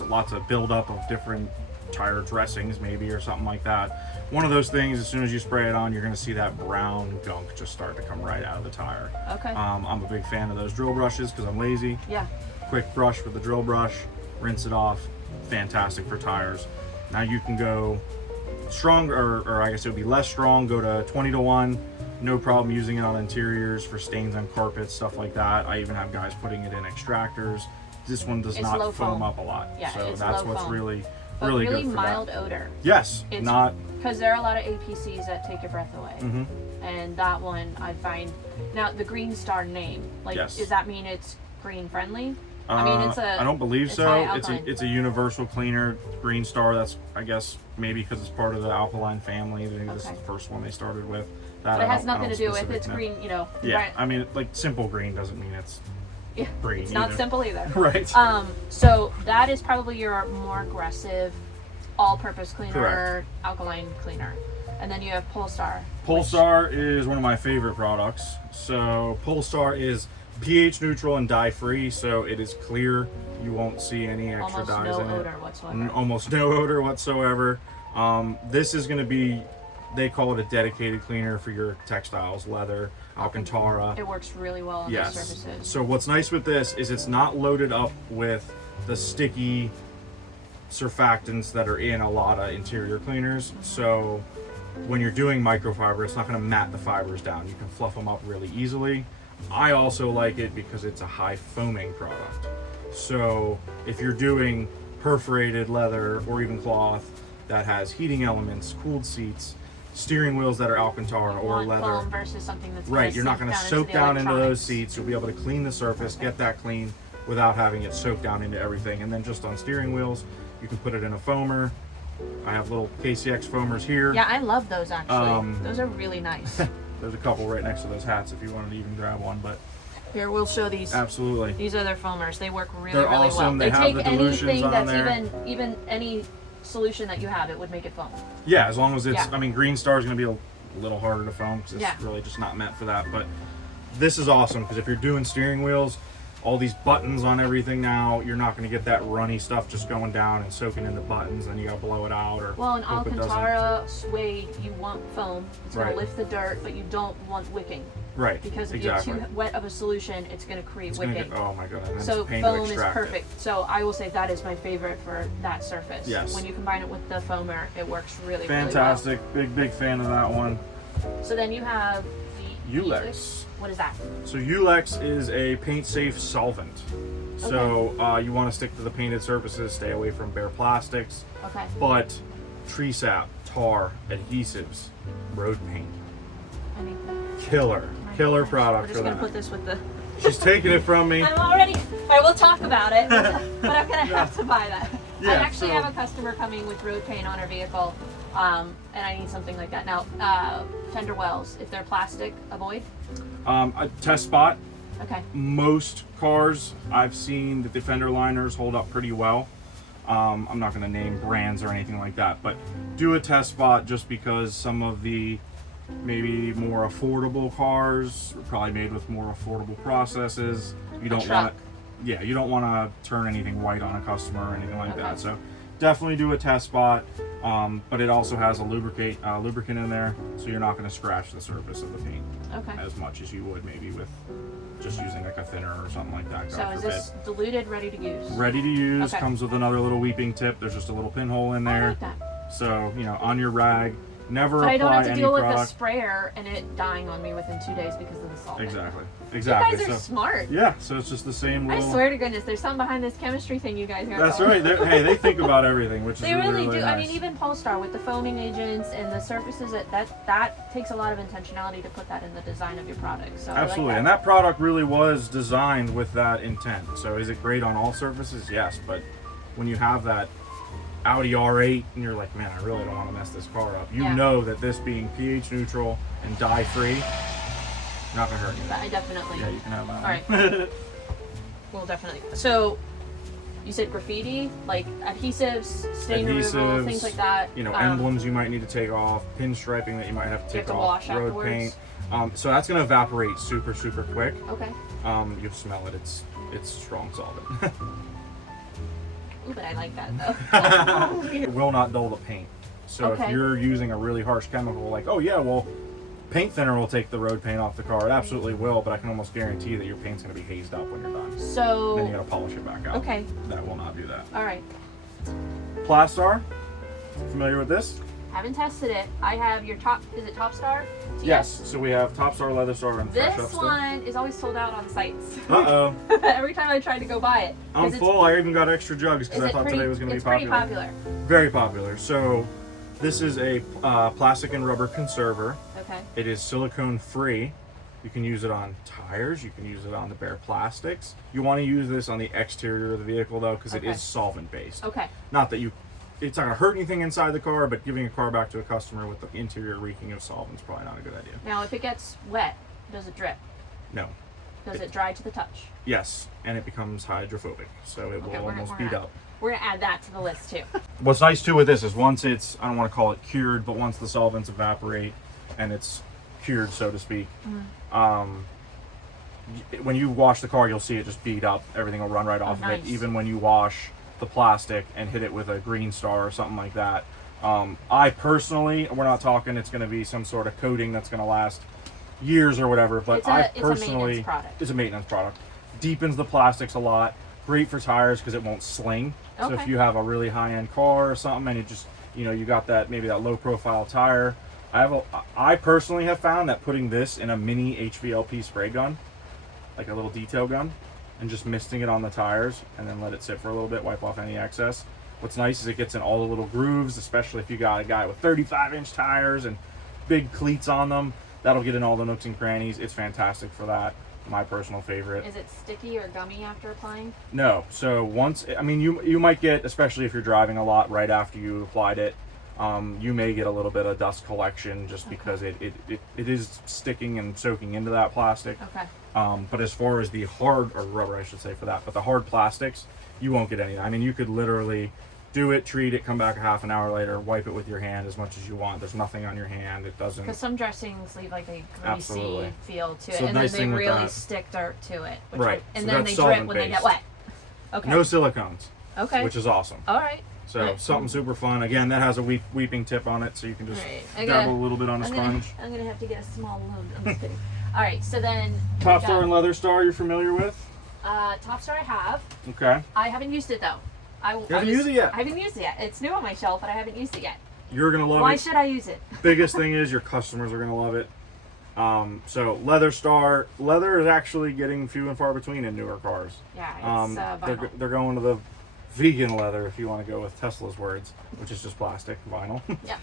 lots of buildup of different tire dressings maybe or something like that. One of those things, as soon as you spray it on, you're going to see that brown gunk just start to come right out of the tire. Okay. I'm a big fan of those drill brushes because I'm lazy. Yeah. Quick brush with the drill brush, rinse it off. Fantastic for tires. Now you can go strong, or I guess it would be less strong, go to 20-to-1. No problem using it on interiors for stains on carpets, stuff like that. I even have guys putting it in extractors. This one does not foam up a lot. Yeah, so it's that's low what's foam. really But really really good for mild that. odor. Yes, It's not because there are a lot of APCs that take your breath away, and that one I find. Now the Green Star name, like, Yes. does that mean it's green friendly? I mean, it's a. I don't believe it's so. high It's alkaline. it's a universal cleaner. Green Star. That's, I guess, maybe because it's part of the Alkaline family. Maybe this is Okay. the first one they started with. That But it I has don't- I nothing to don't do with it's specifically know. green. You know. Yeah, Right. I mean, like simple green doesn't mean it's Yeah, green. it's not either. simple either. Right. So that is probably your more aggressive, all-purpose cleaner, Correct. alkaline cleaner, and then you have Polestar. Polestar is one of my favorite products. So Polestar is pH neutral and dye free, so it is clear. You won't see any extra Almost dyes no in it. odor whatsoever. Almost no odor whatsoever. This is going to be, they call it a dedicated cleaner for your textiles, leather, Alcantara. It works really well on Yes. those surfaces. So what's nice with this is it's not loaded up with the sticky surfactants that are in a lot of interior cleaners. So when you're doing microfiber, it's not going to mat the fibers down. You can fluff them up really easily. I also like it because it's a high foaming product. So if you're doing perforated leather or even cloth that has heating elements, cooled seats, steering wheels that are Alcantara or Want leather, foam versus something that's right, gonna you're not sink going to down soak the down into those electronics. seats. You'll be able to clean the surface, get that clean without having it soak down into everything. And then just on steering wheels, you can put it in a foamer. I have little KCX foamers here. Yeah, I love those actually. Um, Those are really nice. There's a couple right next to those hats if you wanted to even grab one, but Here, we'll show these. absolutely. These are their foamers. They work really, They're really awesome. well. They have take the dilutions anything on that's there. even any solution that you have, it would make it foam. Yeah, as long as it's, Yeah. I mean, Green Star is going to be a little harder to foam because it's Yeah. really just not meant for that. But this is awesome because if you're doing steering wheels, all these buttons on everything now, you're not going to get that runny stuff just going down and soaking in the buttons, and you got to blow it out. Or Well, in hope it doesn't. Alcantara suede, you want foam. It's going Right. to lift the dirt, but you don't want wicking. Right, Because if exactly. you're too wet of a solution, it's going to create It's gonna wicking. get, oh my god, and then So it's a pain to foam is extract it. perfect. So I will say that is my favorite for that surface. Yes. When you combine it with the foamer, it works really, Fantastic, big fan of that one. really well. So then you have the Ulex. What is that? So Ulex is a paint-safe solvent. So you want to stick to the painted surfaces, stay away from bare plastics. Okay. But tree sap, tar, adhesives, road paint, killer Gosh, product We're for just gonna that. put this with the. She's taking it from me. I'm already. I will talk about it, but I'm gonna have to buy that. I Yeah, actually so- have a customer coming with road paint on her vehicle, and I need something like that. Now, fender wells, if they're plastic, avoid. A test spot. Okay. Most cars I've seen, the fender liners hold up pretty well. I'm not going to name brands or anything like that, but do a test spot, just because some of the maybe more affordable cars are probably made with more affordable processes. You don't want to, yeah, you don't want to turn anything white on a customer or anything like that. So definitely do a test spot. But it also has a lubricant in there, so you're not going to scratch the surface of the paint as much as you would maybe with just using like a thinner or something like that. So is this diluted, ready to use? Ready to use. Comes with another little weeping tip. There's just a little pinhole in there. I like that. So, you know, on your rag, never apply But I don't have to any deal product. with the sprayer and it dying on me within 2 days because of the solvent. Exactly. You guys are smart. Yeah, so it's just the same little... I swear to goodness, there's something behind this chemistry thing you guys got. That's right. Hey, they think about everything, which they is really, really do. nice. I mean, even Polestar with the foaming agents and the surfaces, that takes a lot of intentionality to put that in the design of your product. So absolutely, I like that. and that product really was designed with that intent. So is it great on all surfaces? Yes, but when you have that Audi R8 and you're like, man, I really don't want to mess this car up. You know that this being pH neutral and dye free, not gonna hurt you. I definitely. Yeah, you can have that. All right. Well, definitely. So, you said graffiti, like adhesives, stain removal, things like that. You know, emblems you might need to take off, pinstriping that you might have to take off, wash road afterwards. paint. So that's gonna evaporate super quick. Okay. You smell it. It's strong solvent. Ooh, but I like that though. It will not dull the paint. So if you're using a really harsh chemical, like, oh yeah, well, paint thinner will take the road paint off the car. It absolutely will, but I can almost guarantee that your paint's going to be hazed up when you're done. So then you got to polish it back out. Okay. That will not do that. All right. Plastar, familiar with this? Haven't tested it. I have your top. Is it Top Star? TS? Yes. So we have Top Star, Leather Star, and Fresh Up This still. one is always sold out on sites. Uh-oh. Every time I try to go buy it. I'm full. I even got extra jugs because I thought today was going to be popular. It's pretty popular. Very popular. So this is a plastic and rubber conserver. Okay. It is silicone free. You can use it on tires. You can use it on the bare plastics. You want to use this on the exterior of the vehicle though, because it is solvent based. Okay. Not that it's not going to hurt anything inside the car, but giving a car back to a customer with the interior reeking of solvent is probably not a good idea. Now, if it gets wet, does it drip? No. Does it dry to the touch? Yes, and it becomes hydrophobic, so it will almost beat up. We're going to add that to the list too. What's nice too with this is once it's, I don't want to call it cured, but once the solvents evaporate and it's cured, so to speak, when you wash the car, you'll see it just beat up. Everything will run right off of it, even when you wash the plastic and hit it with a green star or something like that. I personally, we're not talking it's going to be some sort of coating that's going to last years or whatever, but it's I it's personally, a maintenance product. It's a maintenance product. Deepens the plastics a lot. Great for tires because it won't sling. So if you have a really high-end car or something and it just, you got that, maybe that low-profile tire. I personally have found that putting this in a mini HVLP spray gun, like a little detail gun, and just misting it on the tires and then let it sit for a little bit, wipe off any excess. What's nice is it gets in all the little grooves, especially if you got a guy with 35-inch tires and big cleats on them. That'll get in all the nooks and crannies. It's fantastic for that. My personal favorite. Is it sticky or gummy after applying? No. So you might get, especially if you're driving a lot right after you applied it, you may get a little bit of dust collection just because it is sticking and soaking into that plastic. Okay. But as far as the hard, or rubber I should say for that, but the hard plastics, you won't get any. I mean, you could literally do it, treat it, come back a half an hour later, wipe it with your hand as much as you want. There's nothing on your hand. It doesn't. Because some dressings leave like a greasy feel to it, So and nice then they thing with really that. stick dirt to it. Right. And So then that's they drip when they get solvent-based. wet. Okay. No silicones. Okay. Which is awesome. All right. So something super fun. Again, that has a weeping tip on it, so you can just dabble a little bit on a sponge. I'm gonna have to get a small load. I'm just kidding. All right. So then. Top Star and Leather Star, you're familiar with? Top Star I have. Okay. I haven't used it though. You haven't used it yet? I haven't used it yet. It's new on my shelf, but I haven't used it yet. You're gonna love it. Why should I use it? Biggest thing is your customers are gonna love it. So Leather Star, leather is actually getting few and far between in newer cars. Yeah, it's vinyl. They're going to the vegan leather, if you want to go with Tesla's words, which is just plastic vinyl. Yeah.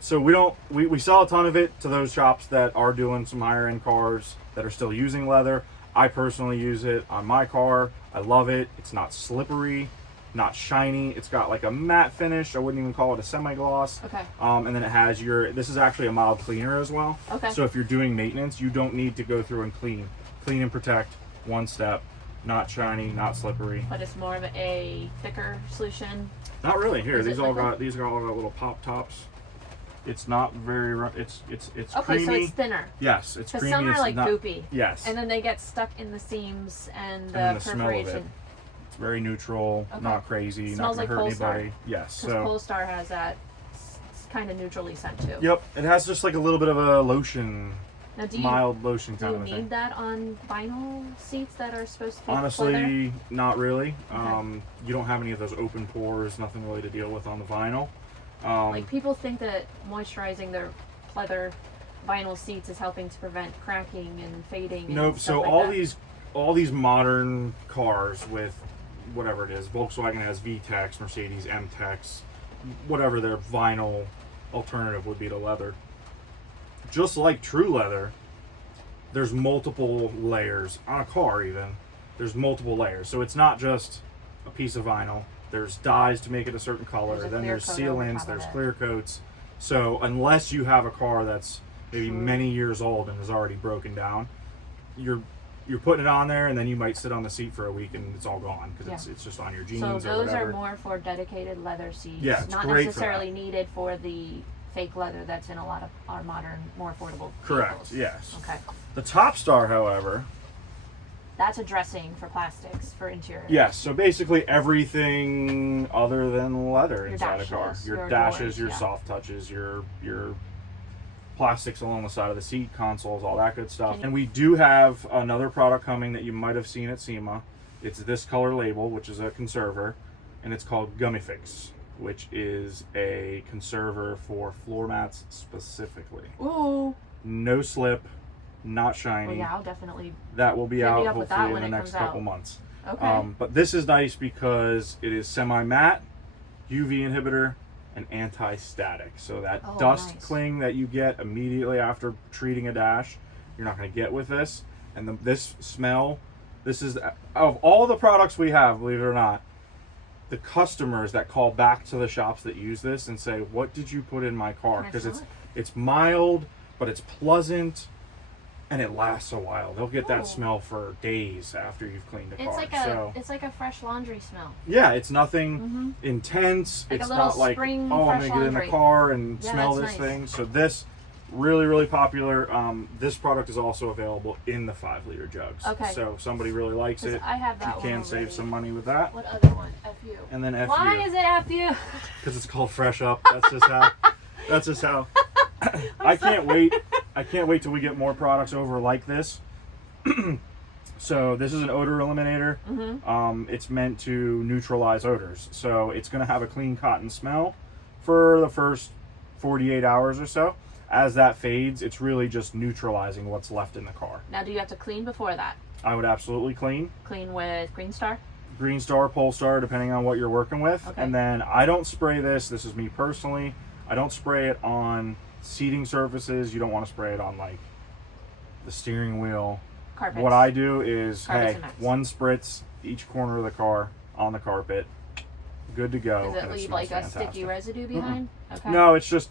So we sell a ton of it to those shops that are doing some higher end cars that are still using leather. I personally use it on my car. I love it. It's not slippery, not shiny. It's got like a matte finish. I wouldn't even call it a semi-gloss. Okay. And then it has this is actually a mild cleaner as well. Okay. So if you're doing maintenance, you don't need to go through and clean clean and protect, one step, not shiny, not slippery. But it's more of a thicker solution. Not really. Here, Is it these all liquid? got little pop tops. It's not very it's Okay, creamy. so it's thinner. Yes, it's Because creamy. some are It's like not, goopy. Yes. And then they get stuck in the seams and then the the smell of it. perforation. It's very neutral, Okay. not crazy, Smells not gonna like hurt Polestar. anybody. Yes. Because So Polestar has that kind of neutrally scent too. yep, it has just like a little bit of a lotion, Now, do you mild lotion do kind you of a need thing. that on vinyl seats that are supposed to be leather? Honestly, not really. Okay. You don't have any of those open pores, nothing really to deal with on the vinyl. Like people think that moisturizing their pleather vinyl seats is helping to prevent cracking and fading. And Nope. stuff So like all these modern cars with whatever it is, Volkswagen has VTEX, Mercedes M-Tex, whatever their vinyl alternative would be to leather. Just like true leather, there's multiple layers on a car. Even there's multiple layers, so it's not just a piece of vinyl. There's dyes to make it a certain color. There's a Then clear there's coat over sealants. top of There's it. clear coats. So unless you have a car that's maybe True. many years old and is already broken down, you're putting it on there, and then you might sit on the seat for a week and it's all gone because it's just on your jeans So or those whatever. are more for dedicated leather seats. Yeah, it's not great for necessarily needed for the fake leather that's in a lot of our modern, more affordable Correct. vehicles. Yes. Okay. The Top Star, however, That's a dressing for plastics for interior. yes. So basically everything other than leather Your inside a car. dashes, Your your dashes, doors, your yeah. soft touches, your plastics along the side of the seat, consoles, all that good stuff. Can you- And we do have another product coming that you might have seen at SEMA. It's this color label, which is a conserver, and it's called Gummy Fix, which is a conserver for floor mats specifically. Ooh. No slip, not shiny. Well, yeah, I'll definitely. That will be Hit me out up with that hopefully in when the it next comes out. couple months. Okay. But this is nice because it is semi-matte, UV inhibitor, and anti-static. So that Oh, dust nice. cling that you get immediately after treating a dash, you're not going to get with this. And this smell, this is, of all the products we have, believe it or not, the customers that call back to the shops that use this and say, what did you put in my car? Can I Because smell it's mild, but it's pleasant, and it lasts a while. They'll get that Ooh. smell for days after you've cleaned the car. It's like a fresh laundry smell. Yeah, it's nothing intense. Like a it's little not like, spring oh, I'm fresh gonna get in the laundry. car and Yeah, smell that's this nice. thing. So this, really, really popular. This product is also available in the 5-liter jugs. Okay. So if somebody really likes 'Cause it, I have that you one can already. save some money with that. What other one? FU. And then FU. Why is it FU? Because it's called Fresh Up. That's just how. That's just how. I can't wait. I can't wait till we get more products over like this. So this is an odor eliminator. It's meant to neutralize odors. So it's going to have a clean cotton smell for the first 48 hours or so. As that fades, it's really just neutralizing what's left in the car. Now, do you have to clean before that? I would absolutely clean. Clean with Green Star? Green Star, Polestar, depending on what you're working with. Okay. And then I don't spray this. This is me personally. I don't spray it on seating surfaces. You don't want to spray it on like the steering wheel. Carpets. What I do is, Carpets hey, and mats. one spritz each corner of the car on the carpet. Good to go. Does it and leave smells like a fantastic. sticky residue behind? Okay. No, it's just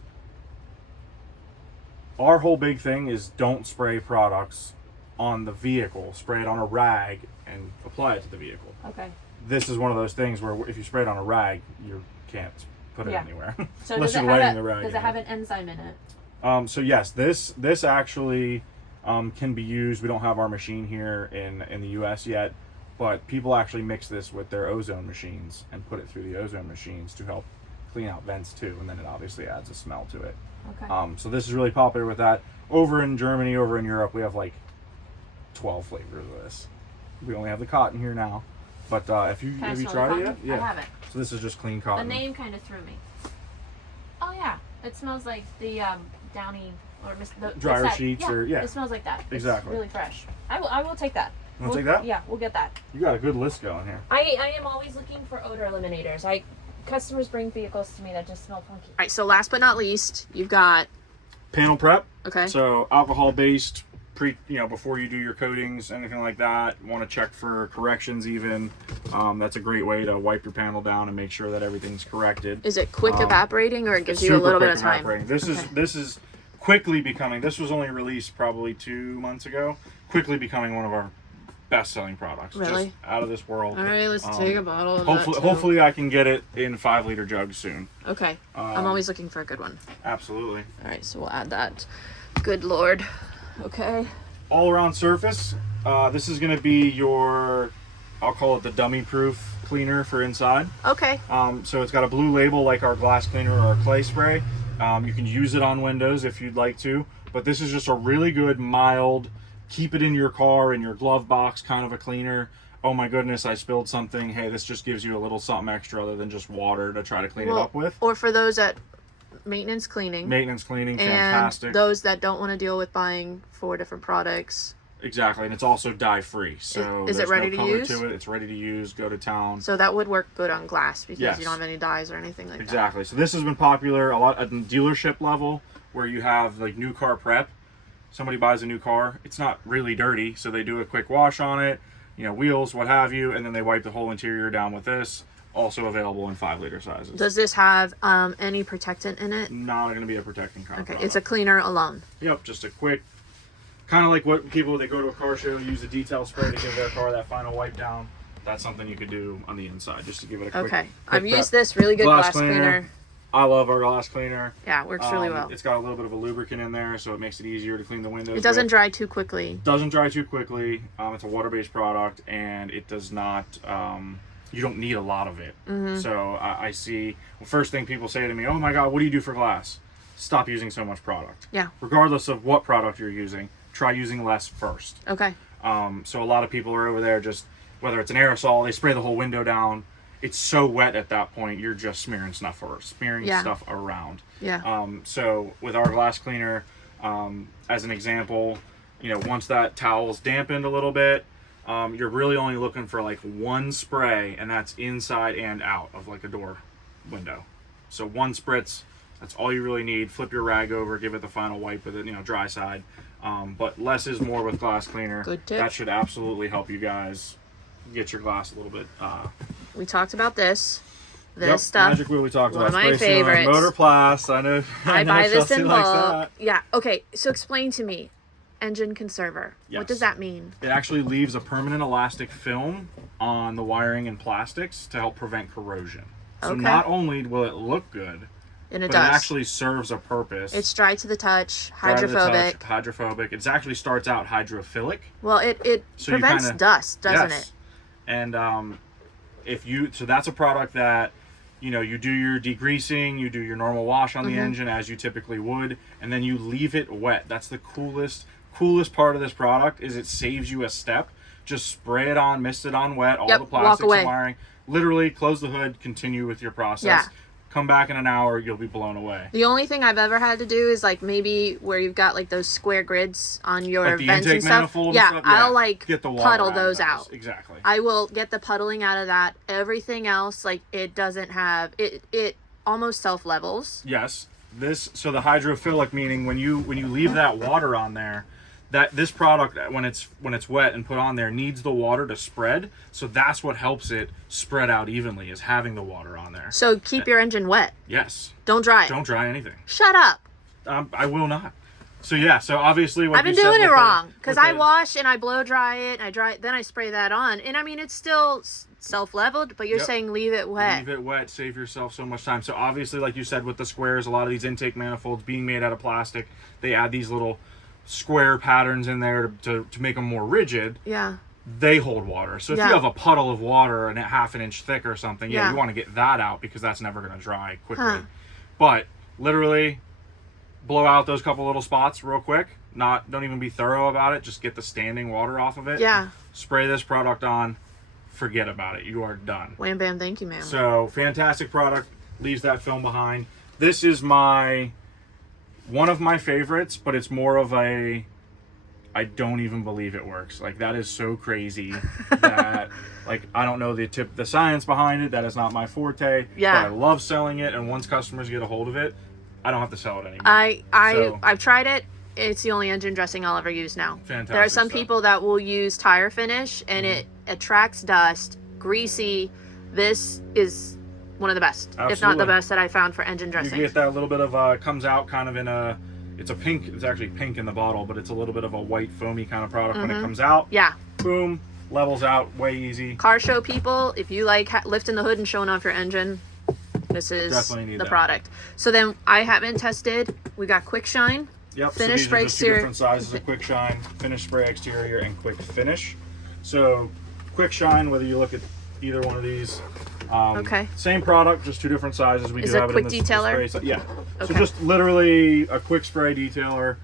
our whole big thing is don't spray products on the vehicle. Spray it on a rag and apply it to the vehicle. Okay. This is one of those things where if you spray it on a rag, you can't put it Yeah. anywhere. So Unless does it you're have laying the rag does in it have it. an enzyme in it? So yes, this actually can be used. We don't have our machine here in the U.S. yet, but people actually mix this with their ozone machines and put it through the ozone machines to help clean out vents too, and then it obviously adds a smell to it. Okay. So this is really popular with that. Over in Germany, over in Europe, we have like 12 flavors of this. We only have the cotton here now, but if you Can I have you smell the tried it cotton? yet? I haven't. So this is just clean The cotton. name kind of threw me. Oh yeah, it smells like the Downy or the Dryer what's that? sheets yeah, or- yeah. It smells like that. Exactly. It's really fresh. I will take that. You wanna take that? Yeah, we'll get that. You got a good list going here. I am always looking for odor eliminators. Customers bring vehicles to me that just smell funky. All right, so last but not least, you've got Panel prep. okay. So alcohol based, before you do your coatings, anything like that. Want to check for corrections even. That's a great way to wipe your panel down and make sure that everything's corrected. Is it quick evaporating or it gives It's you a super little bit quick of time? evaporating. This is quickly becoming, this was only released probably 2 months ago, quickly becoming one of our best-selling products. Really? Just out of this world. All right, let's take a bottle of Hopefully, that too. hopefully I can get it in 5-liter jugs soon. Okay. I'm always looking for a good one. Absolutely. All right, so we'll add that. Good Lord. Okay. All-around surface. This is going to be your, I'll call it the dummy-proof cleaner for inside. Okay. So it's got a blue label like our glass cleaner or our clay spray. You can use it on windows if you'd like to, but this is just a really good, mild, keep it in your car, in your glove box kind of a cleaner. Oh my goodness, I spilled something. Hey, this just gives you a little something extra other than just water to try to clean it up with. Or for those that maintenance cleaning. Maintenance cleaning, and fantastic. those that don't want to deal with buying 4 different products. Exactly, and it's also dye-free, so is it there's ready no to color use? to it. It's ready to use, go to town. So that would work good on glass because Yes. you don't have any dyes or anything like Exactly. So this has been popular a lot at the dealership level, where you have like new car prep. Somebody buys a new car, it's not really dirty, so they do a quick wash on it, you know, wheels, what have you, and then they wipe the whole interior down with this. Also available in 5-liter sizes. Does this have any protectant in it? Not going to be a protecting kind of Okay, product. it's a cleaner alone. Yep, just a quick, kind of like what people, they go to a car show, use a detail spray to give their car that final wipe down. That's something you could do on the inside, just to give it a quick. Okay, quick I've prep. used this really good glass cleaner. I love our glass cleaner. Yeah, it works really well. It's got a little bit of a lubricant in there, so it makes it easier to clean the windows. It doesn't with. dry too quickly. Doesn't dry too quickly. It's a water-based product, and it does not. You don't need a lot of it. Mm-hmm. So I see. The first thing people say to me, "Oh my God, what do you do for glass?" Stop using so much product. Yeah. Regardless of what product you're using, try using less first. Okay. So a lot of people are over there just, whether it's an aerosol, they spray the whole window down. It's so wet at that point, you're just smearing stuff stuff around. Yeah. So with our glass cleaner, as an example, you know, once that towel's dampened a little bit, you're really only looking for like one spray, and that's inside and out of like a door window. So one spritz, that's all you really need. Flip your rag over, give it the final wipe with it, you know, dry side. But less is more with glass cleaner. Good tip. That should absolutely help you guys get your glass a little bit. We talked about this. Yep, Stuff. Magic Wheel we talked One of about. my Spray sealant, favorites. Motor Plast. I know. I know buy this Chelsea in likes bulk. that. Yeah. Okay. So explain to me, engine conserver. Yes. What does that mean? It actually leaves a permanent elastic film on the wiring and plastics to help prevent corrosion. So Okay. not only will it look good, And it but does. it actually serves a purpose. It's dry to the touch, Dry to the hydrophobic. touch, hydrophobic. It actually starts out hydrophilic. Well, it So you prevents kinda- dust, doesn't Yes. it? And so that's a product that, you know, you do your degreasing, you do your normal wash on the Mm-hmm. engine as you typically would, and then you leave it wet. That's the coolest part of this product, is it saves you a step. Just spray it on, mist it on wet, all Yep, the walk plastics away. and wiring. Literally close the hood, continue with your process. Yeah. Come back in an hour, you'll be blown away. The only thing I've ever had to do is like maybe where you've got like those square grids on your Like the vents intake and stuff. manifold and Yeah, stuff, I'll like get the water puddle out of those those. out. Exactly. I will get the puddling out of that. Everything else, like it doesn't have it. It almost self levels. Yes. So the hydrophilic, meaning when you leave that water on there, that this product when it's wet and put on there needs the water to spread. So that's what helps it spread out evenly, is having the water on there. So keep your engine wet. Yes. Don't dry it. Don't dry anything. Shut up. I will not. So yeah. So obviously, what I've been you said doing it with wrong because with I wash and I blow dry it. And I dry it, then I spray that on, and I mean it's still self leveled. But you're Yep. saying leave it wet. Leave it wet, save yourself so much time. So obviously, like you said, with the squares, a lot of these intake manifolds being made out of plastic, they add these little square patterns in there to make them more rigid. Yeah. They hold water. So if Yeah. you have a puddle of water and a half an inch thick or something, Yeah. you want to get that out because that's never going to dry quickly. Huh. But literally blow out those couple little spots real quick. Don't even be thorough about it. Just get the standing water off of it. Yeah. Spray this product on. Forget about it. You are done. Wham bam, thank you, ma'am. So fantastic product. Leaves that film behind. This is one of my favorites, but it's more of a I don't even believe it works. Like, that is so crazy that like I don't know the science behind it. That is not my forte. Yeah. But I love selling it, and once customers get a hold of it, I don't have to sell it anymore. I've tried it. It's the only engine dressing I'll ever use now. Fantastic There are some stuff. people that will use tire finish and it attracts dust, greasy. This is one of the best, if not the Absolutely. best that I found for engine You dressing. get that little bit of comes out kind of in It's a pink, it's actually pink in the bottle, but it's a little bit of a white foamy kind of product when it comes out. Yeah. Boom, levels out way easy. Car show people, if you like lifting the hood and showing off your engine, this is Definitely need the that. product. So then I haven't tested. We got Quick Shine. Yep, Finish so these spray are just two exterior. different sizes of Quick Shine, Finish Spray Exterior, and Quick Finish. So Quick Shine, whether you look at either one of these, Okay. same product, just two different sizes. We Is do it have quick it in the detailer? spray size. Yeah. Okay. So just literally a quick spray detailer.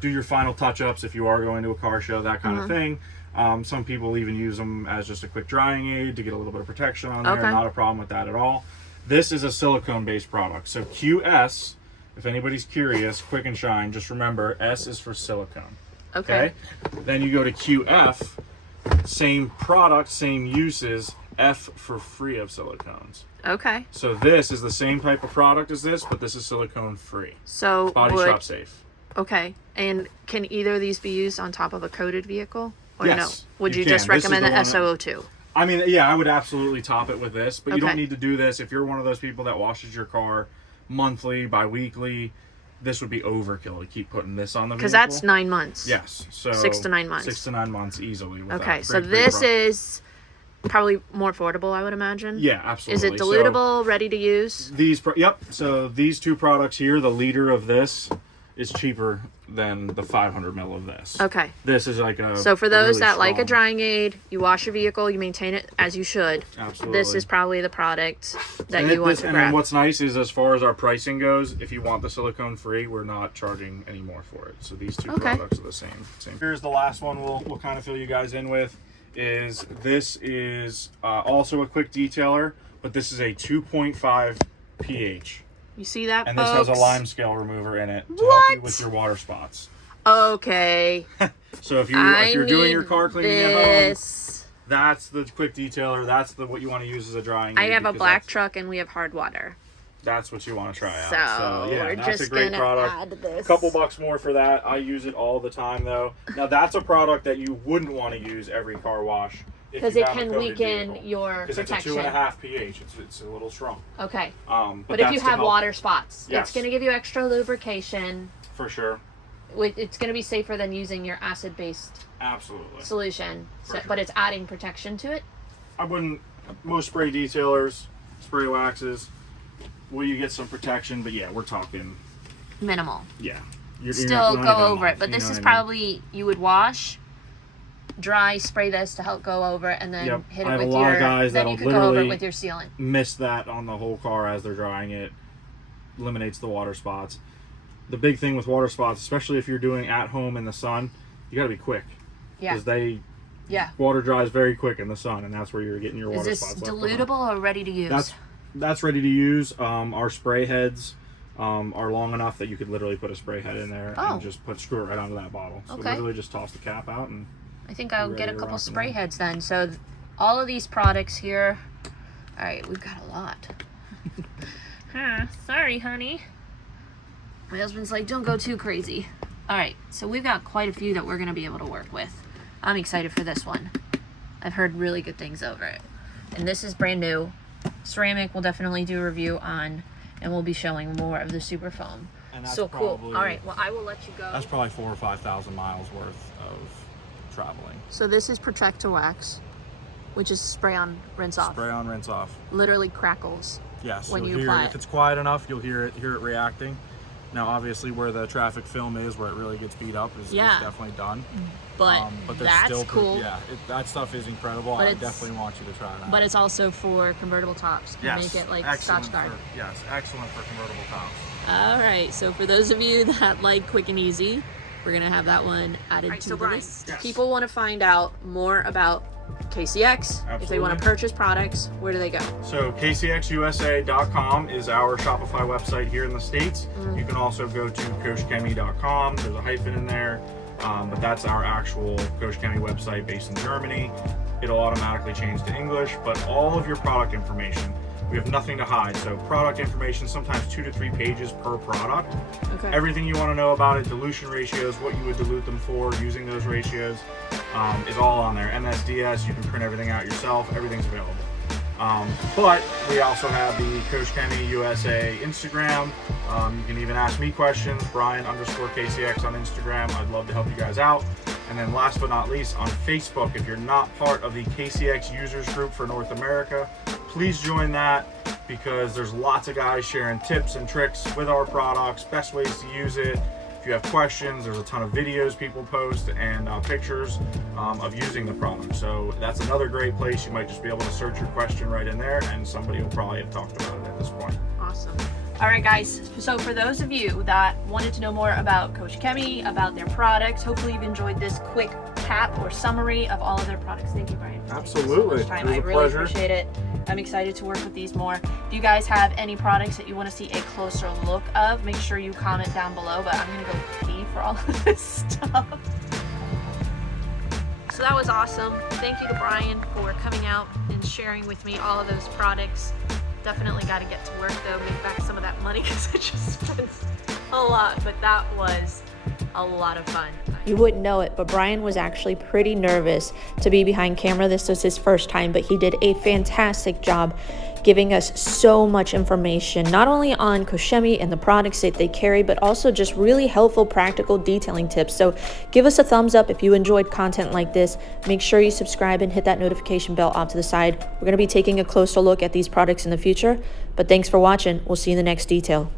Do your final touch-ups if you are going to a car show, that kind of thing. Some people even use them as just a quick drying aid to get a little bit of protection on there. Okay. Not a problem with that at all. This is a silicone-based product. So QS, if anybody's curious, Quick and Shine, just remember S is for silicone. Okay. Then you go to QF, same product, same uses, F for free of silicones. Okay. So this is the same type of product as this, but this is silicone free. So Body shop safe. Okay. And can either of these be used on top of a coated vehicle? Or Yes, no? Would you you can. just This is recommend the the one SO2? I mean, yeah, I would absolutely top it with this, but you Okay. don't need to do this. If you're one of those people that washes your car monthly, bi-weekly, this would be overkill to keep putting this on the vehicle. Because that's 9 months. Yes. So 6 to 9 months. 6 to 9 months easily. With Okay. that. So Great this product. is probably more affordable, I would imagine. Yeah, Is absolutely. it So dilutable, ready to use? yep. So these two products here, the liter of this is cheaper than the 500 ml of this. Okay. This is like a. So for those really that like a strong- drying aid, you wash your vehicle, you maintain it as you should. Absolutely. This is probably the product that And you want to and then grab. what's nice is, as far as our pricing goes, if you want the silicone free, we're not charging any more for it. So these two Okay. products are the same. Here's the last one we'll kind of fill you guys in with. This is also a quick detailer, but this is a 2.5 pH. You see that, And this folks? has a lime scale remover in it to help you What? with your water spots. Okay. So if I you're doing your need car cleaning at home, this. that's the quick detailer. That's what you want to use as a drying I aid, have a because black truck and we have hard water. That's what you want to try out. So, yeah, we're that's just a great gonna product. add this. A couple bucks more for that. I use it all the time though. Now that's a product that you wouldn't want to use every car wash Because it can weaken your Because it's a protection. 2.5 pH. It's a little strong. Okay. But But if that's you to have help. water spots, Yes. it's going to give you extra lubrication. For sure. It's going to be safer than using your acid-based Absolutely. solution. For sure. But it's adding protection to it. I wouldn't. Most spray detailers, spray waxes, will you get some protection? But yeah, we're talking. Minimal. Yeah. Still not go even a over it. month, But you this know is what I mean? probably, you would wash, dry, spray this to help go over it, and then Yep. hit I it have with a lot your... of guys then that'll you could go over it literally with your sealant. miss that on the whole car as they're drying it. Eliminates the water spots. The big thing with water spots, especially if you're doing at home in the sun, you got to be quick Yeah. because Yeah. water dries very quick in the sun, and that's where you're getting your Is water this spots. left behind. dilutable or ready to use? That's ready to use. Our spray heads are long enough that you could literally put a spray head in there Oh. and just screw it right onto that bottle. So Okay. literally just toss the cap out and I think I'll Ready get a to couple rock and spray roll. heads then. So all of these products here. All right, we've got a lot. Sorry, honey. My husband's like, don't go too crazy. All right, so we've got quite a few that we're going to be able to work with. I'm excited for this one. I've heard really good things over it. And this is brand new. Ceramic we'll definitely do a review on, and we'll be showing more of the super foam. And that's So cool. probably- All right, well, I will let you go. that's probably 4,000 or 5,000 miles worth of traveling. So this is Protect to Wax, which is spray on, rinse off. Spray on, rinse off. Literally crackles. Yes, When you'll you hear apply if it. it's quiet enough, you'll hear it reacting. Now, obviously, where the traffic film is, where it really gets beat up, is Yeah. definitely done. But, there's that's still cool. that stuff is incredible. But I it's- definitely want you to try that. But it's also for convertible tops. Can make it like excellent Scotch Guard. yes, excellent for convertible tops. All right. So for those of you that like quick and easy, we're gonna have that one added to the list. Yes. People want to find out more about KCX. If they want Absolutely. to purchase products, where do they go? So KCXUSA.com is our Shopify website here in the States. Mm. You can also go to KochChemie.com. There's a hyphen in there, but that's our actual Koch Chemie website based in Germany. It'll automatically change to English, but all of your product information, we have nothing to hide. So product information, sometimes 2 to 3 pages per product. Okay. Everything you want to know about it, dilution ratios, what you would dilute them for, using those ratios, is all on there. MSDS, you can print everything out yourself. Everything's available. But we also have the Koch Chemie USA Instagram. You can even ask me questions, Brian_KCX on Instagram. I'd love to help you guys out. And then last but not least, on Facebook, if you're not part of the KCX users group for North America, please join that, because there's lots of guys sharing tips and tricks with our products, best ways to use it. If you have questions, there's a ton of videos people post and pictures of using the product. So that's another great place. You might just be able to search your question right in there, and somebody will probably have talked about it at this point. Awesome. All right, guys. So for those of you that wanted to know more about Koch Chemie, about their products, hopefully you've enjoyed this quick cap or summary of all of their products. Thank you, Brian. Absolutely. So much time. It was I a really pleasure. appreciate it. I'm excited to work with these more. If you guys have any products that you want to see a closer look of, make sure you comment down below, but I'm going to go pee for all of this stuff. So that was awesome. Thank you to Brian for coming out and sharing with me all of those products. Definitely got to get to work though, make back some of that money, because I just spent a lot, but that was a lot of fun. You wouldn't know it, but Brian was actually pretty nervous to be behind camera. This was his first time, but he did a fantastic job giving us so much information, not only on Koch Chemie and the products that they carry, but also just really helpful, practical detailing tips. So give us a thumbs up if you enjoyed content like this. Make sure you subscribe and hit that notification bell off to the side. We're going to be taking a closer look at these products in the future, but thanks for watching. We'll see you in the next detail.